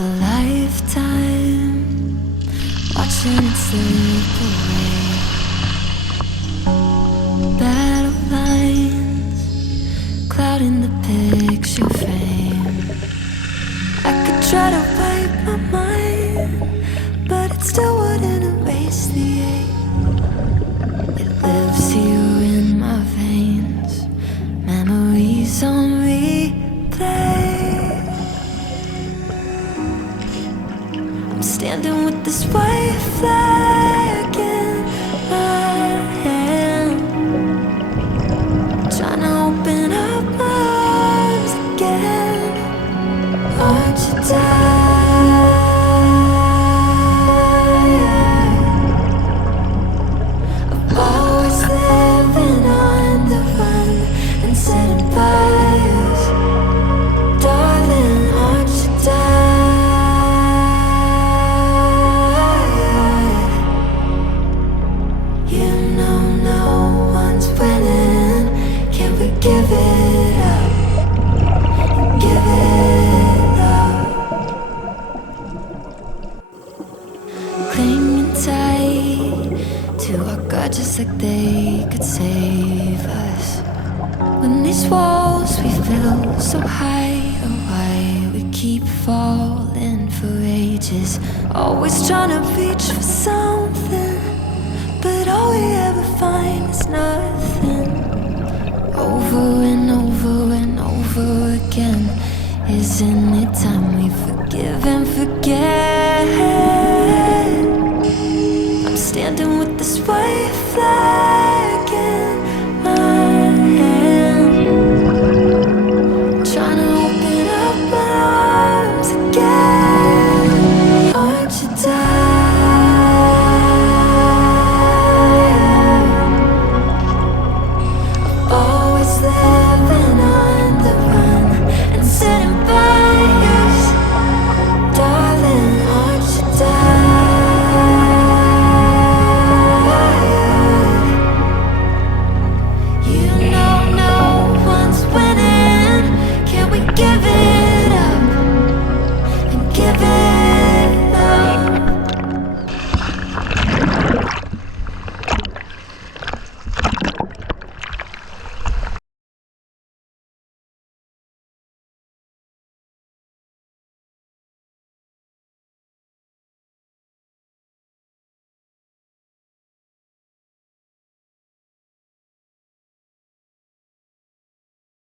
a lifetime watching it slip away. Battle lines clouding the picture frame. I could try to wipe my mind, but it still wouldn't erase the ache. It lives here in my veins, memories on replay. I'm standing with this white flag in my hand, trying to open up my arms again. Aren't you tired of always living on the run and setting fires? Darling, aren't you tired? You know no one's winning. Can we give it up? Give it up. Clinging tight to our God just like they could save us. When these walls we built so high, oh why we keep falling for ages. Always trying to reach for something, but all we ever find is nothing. Over and over and over again. Isn't it time we forgive and forget?